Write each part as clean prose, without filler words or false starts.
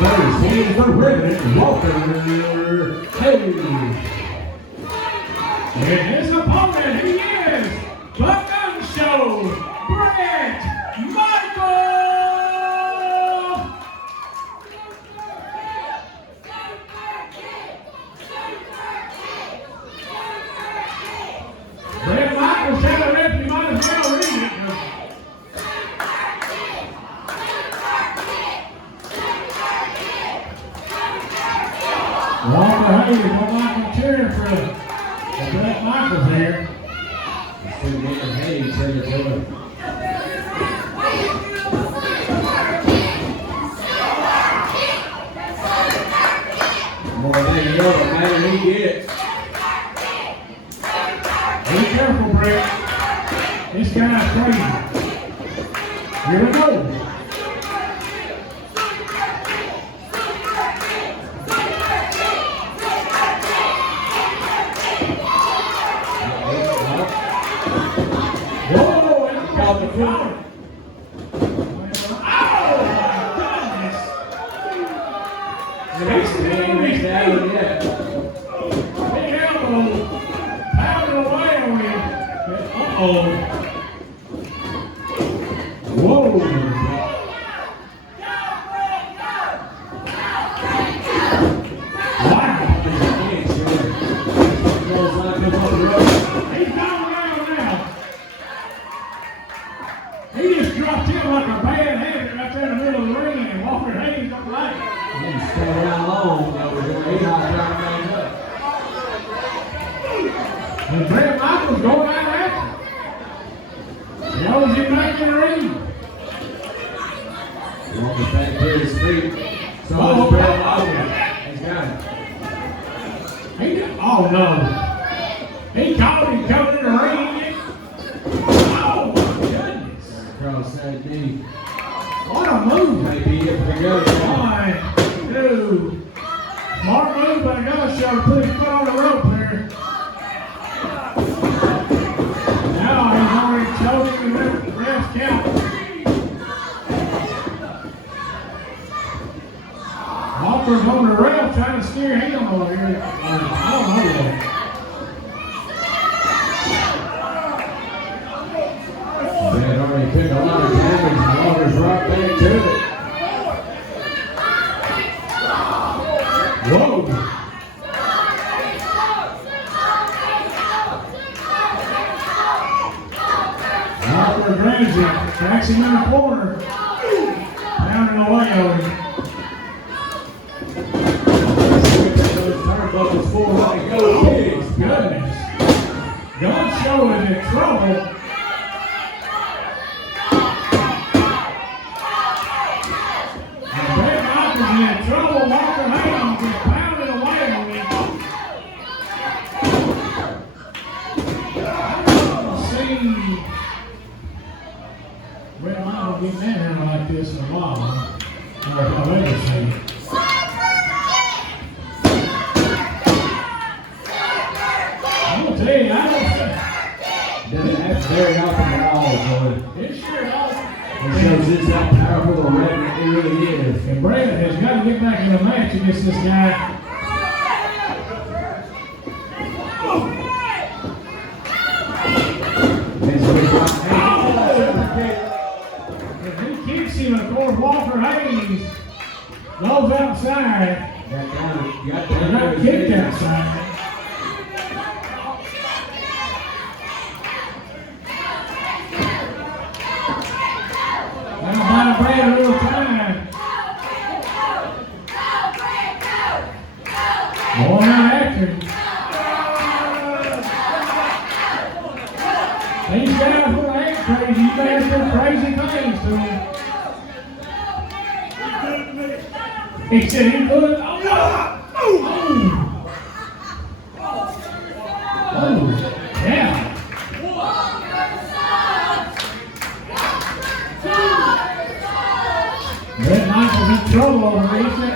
first. He is the Redneck Walker. Hey! And his opponent, he is the Gun Show, Brett Michael! Brett Michael's had a rep, you might as well read it. Walker Hayes, one Michael cheering for Brett Michaels here. Let's see Walker Hayes here to do it. More than you know, man, he gets. Be careful, Brett. This guy's crazy. Here we go. Whoa, and got the corner. Oh, my goodness. He's still down yet. Big elbow. Pounding away on him. Uh-oh. Whoa. Wow. He's gone around now. He just dropped him like a bad habit right there in the middle of the ring, and Walker Hayes don't like it. He didn't stay around long. He's not trying to make up. And Brett Michaels going out after. How is he back in the ring? Walking back to his feet. So is Brett Michaels. He's got it. Oh no. He caught him coming in the ring. Oh my goodness. Cross that knee. What a move. Maybe if we go. 1, 2. Smart move by Gun Show to put his foot on the rope here. Now he's already choking the ref's count. Walker's on the ref trying to steer him over here. I don't know that. They had already took a lot of damage. Walker's right back to it. Whoa! Walker grabs him, tracks him in the corner, pounding away on him. Those turnbuckles forward and go. Oh, goodness. Gun Show is in trouble. And Brett Michaels is in trouble. Walker Hayes is pounding away on him. I've seen Brett Michaels get manhandled like this in a while. Or I've ever seen it. Hey, I don't think. Doesn't have very often at all, Joey. It sure does. It shows just how powerful the Redneck he really is. And Brandon has got to get back in the match against this guy. If he keeps him, of course, Walker Hayes goes outside. Got kicked outside. Now, Brad, a little time. Going out after him. These guys who ain't crazy, you may have some crazy things to them. He said he could. Oh, yeah. Brett Michaels in trouble over there. He's that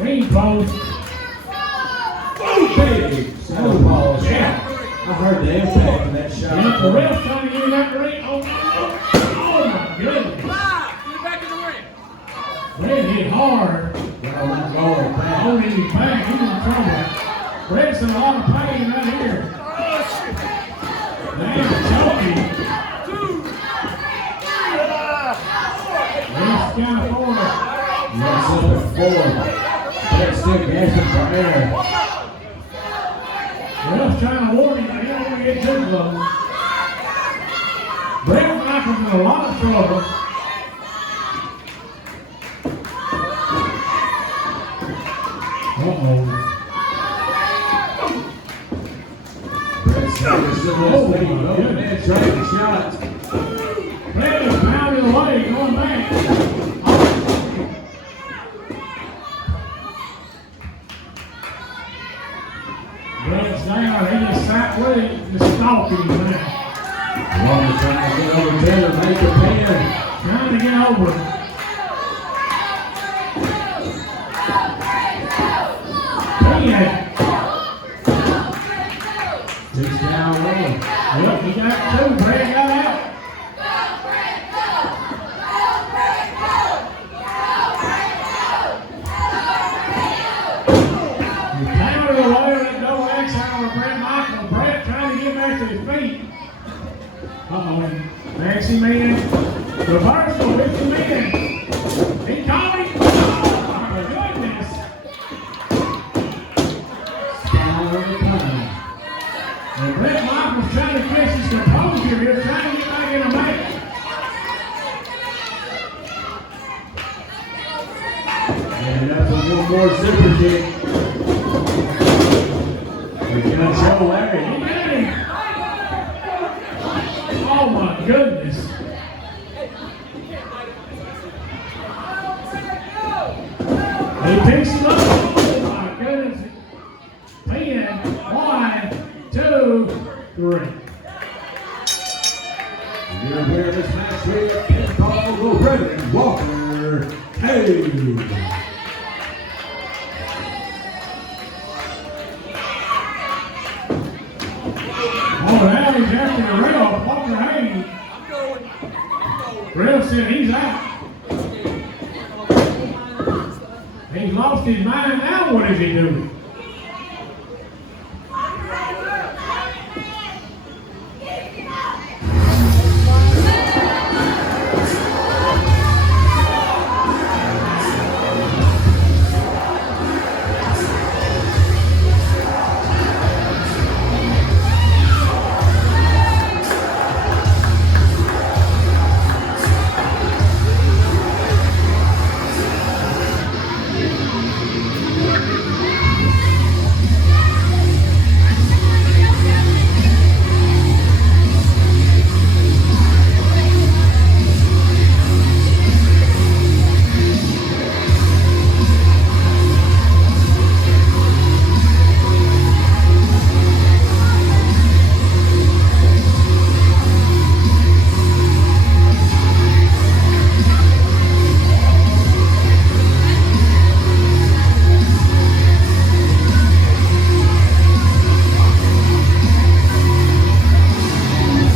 ring post. Big snowballs. Yeah. I heard the impact of that shot. And if the ref's trying to get in that ring, oh my goodness. Get back in the ring. Brett hit hard. Gotta let go of that. Holding his back, he's in trouble. Brett's in a lot of pain right here. Now choking. Brett's kind of forward. Looks up at 4. Brett still gasping for air. Brett's trying to warn him, but he don't want to get too close. Brett Michael's in a lot of trouble. Uh-oh. Brett's still in his lead. Oh, man, trying the shot. Brett is pounding away, going back. Brett's down, he just sat with him, just stalking him now. Walker trying to get over Taylor, make the pin. Trying to get over him. Pin. Six down low. Yep, he got two. Brett got out. He pounded away with that double X out of Brett Michael. Brett trying to get back to his feet. Uh-oh. Maxie man. Reversal, 50 man. He caught him. Oh, my goodness. Down over the time. And Brett Michael's trying to catch his composure here, trying to get back in the match. And that's a little more zipper kick. We're gonna show Larry. He got him. Oh my goodness. He picks him up. Oh my goodness. 10, 1, 2, 3. You're aware of this match with Chicago Brendan Walker. Hey! Oh, now he's after the rail. Walker Hayes. Rail said he's out. He's lost his mind now. What is he doing?